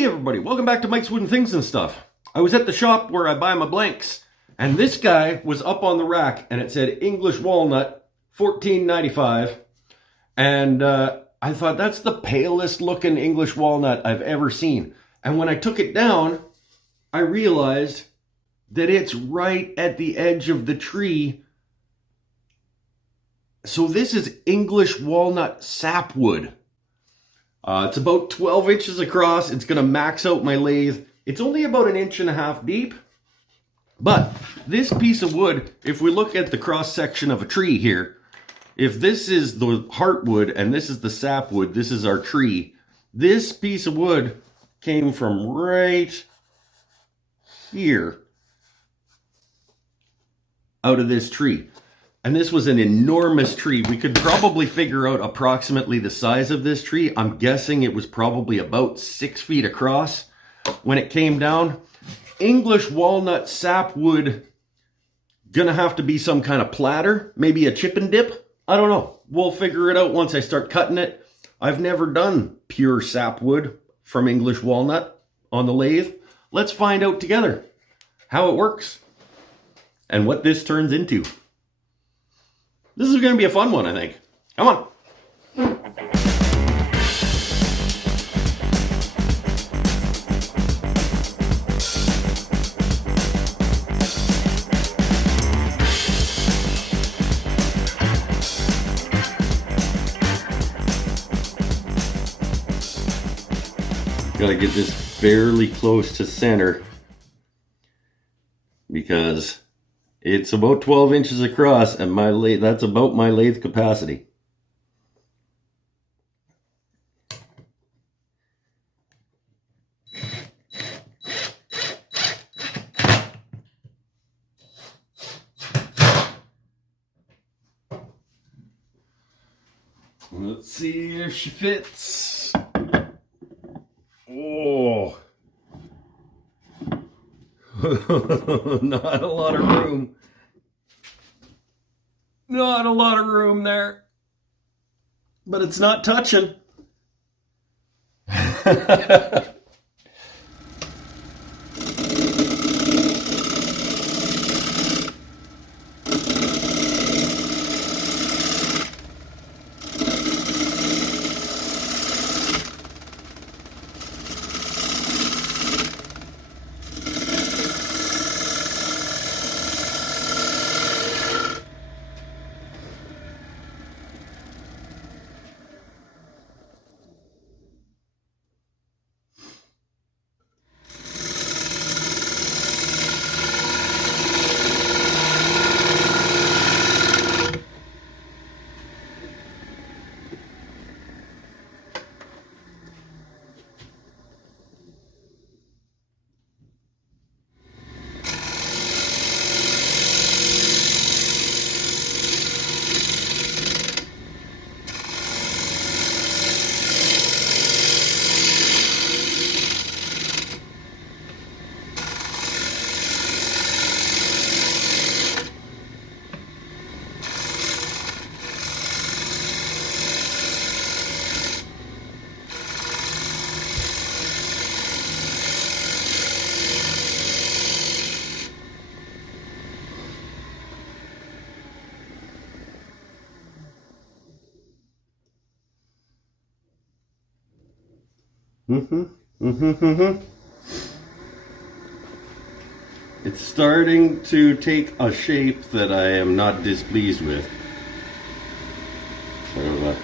Hey everybody, welcome back to Mike's Wooden Things and Stuff. I was at the shop where I buy my blanks, and this guy was up on the rack, and it said English walnut, $14.95, and I thought that's the palest looking English walnut I've ever seen. And when I took it down, I realized that it's right at the edge of the tree. So this is English walnut sapwood. It's about 12 inches across. It's going to max out my lathe. It's only about 1.5 inches deep. But this piece of wood, if we look at the cross section of a tree here, if this is the heartwood and this is the sapwood, this is our tree. This piece of wood came from right here out of this tree. And this was an enormous tree. We could probably figure out approximately the size of this tree. I'm guessing it was probably about 6 feet across when it came down. English walnut sapwood, gonna have to be some kind of platter, maybe a chip and dip. I don't know. We'll figure it out once I start cutting it. I've never done pure sapwood from English walnut on the lathe. Let's find out together how it works and what this turns into. This is going to be a fun one, I think. Come on. Got to get this fairly close to center because it's about 12 inches across, and my lathe, that's about my lathe capacity. Let's see if she fits. Oh. Not a lot of room. Not a lot of room there. But it's not touching. It's starting to take a shape that I am not displeased with. So,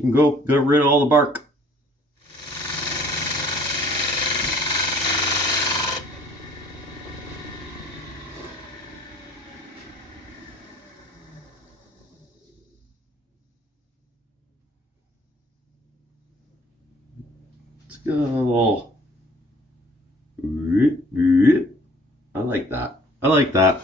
You can go get rid of all the bark. Let's go a little. I like that. I like that.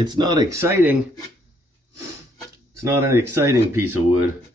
It's not exciting. It's not an exciting piece of wood.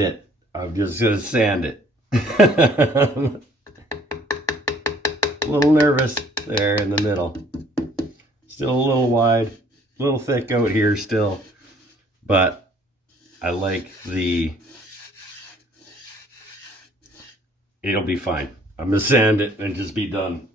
it. I'm just going to sand it. A little nervous there in the middle. Still a little wide, a little thick out here still. But I like it'll be fine. I'm going to sand it and just be done.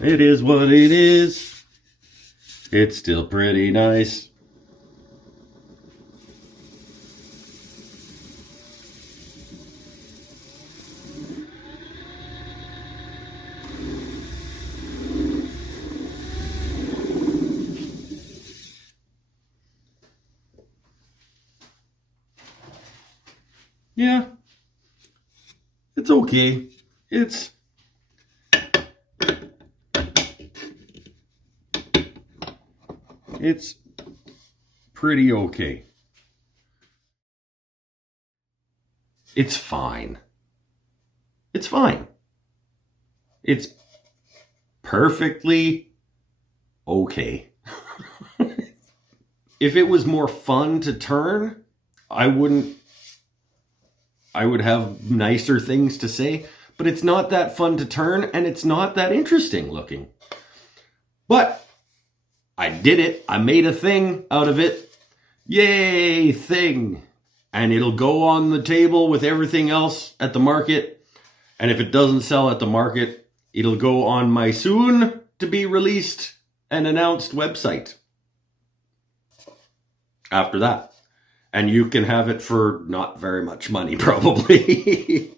It is what it is. It's still pretty nice. Yeah, it's okay. It's pretty okay. It's fine. It's fine. It's perfectly okay. If it was more fun to turn, I would have nicer things to say, but it's not that fun to turn and it's not that interesting looking. But I did it. I made a thing out of it. Yay, thing. And it'll go on the table with everything else at the market. And if it doesn't sell at the market, it'll go on my soon to be released and announced website after that. And you can have it for not very much money, probably.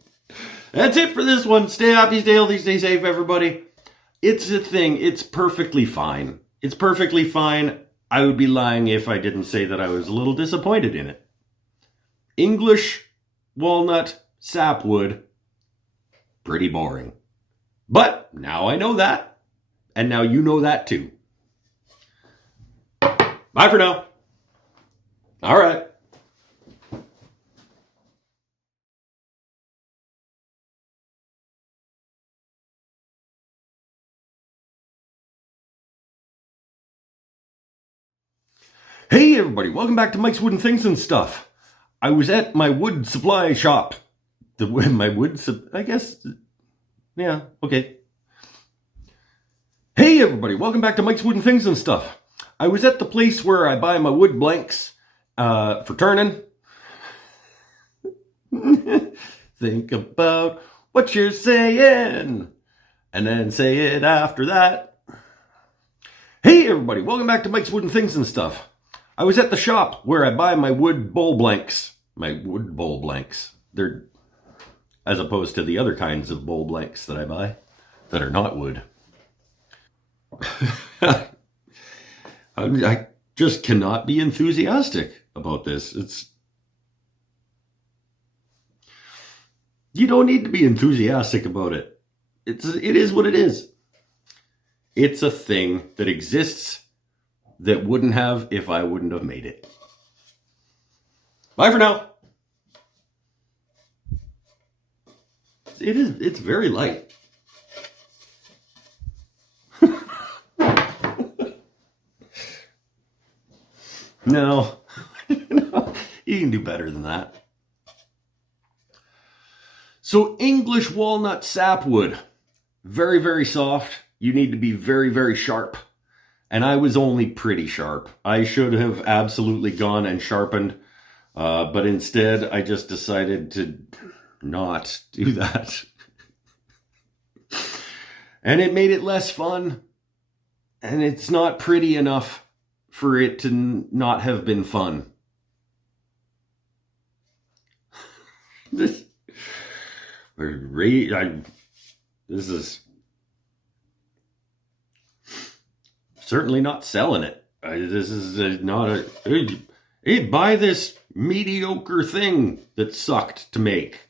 That's it for this one. Stay happy, stay healthy, stay safe, everybody. It's a thing. It's perfectly fine. It's perfectly fine. I would be lying if I didn't say that I was a little disappointed in it. English walnut sapwood, pretty boring. But now I know that, and now you know that too. Bye for now. All right. Hey everybody, welcome back to Mike's Wooden Things and Stuff. I was at my wood supply shop. I guess, yeah, okay. Hey everybody, welcome back to Mike's Wooden Things and Stuff. I was at the place where I buy my wood blanks for turning. Think about what you're saying, and then say it after that. Hey everybody, welcome back to Mike's Wooden Things and Stuff. I was at the shop where I buy my wood bowl blanks. My wood bowl blanks. They're, as opposed to the other kinds of bowl blanks that I buy that are not wood. I just cannot be enthusiastic about this. You don't need to be enthusiastic about it. It is what it is. It's a thing that exists that wouldn't have if I wouldn't have made it. Bye for now. It's very light. No. No, you can do better than that. So English walnut sapwood, very, very soft. you need to be very, very sharp. And I was only pretty sharp. I should have absolutely gone and sharpened, but instead I just decided to not do that. And it made it less fun. And it's not pretty enough for it to not have been fun. This is certainly not selling it. This is not a... Hey, buy this mediocre thing that sucked to make.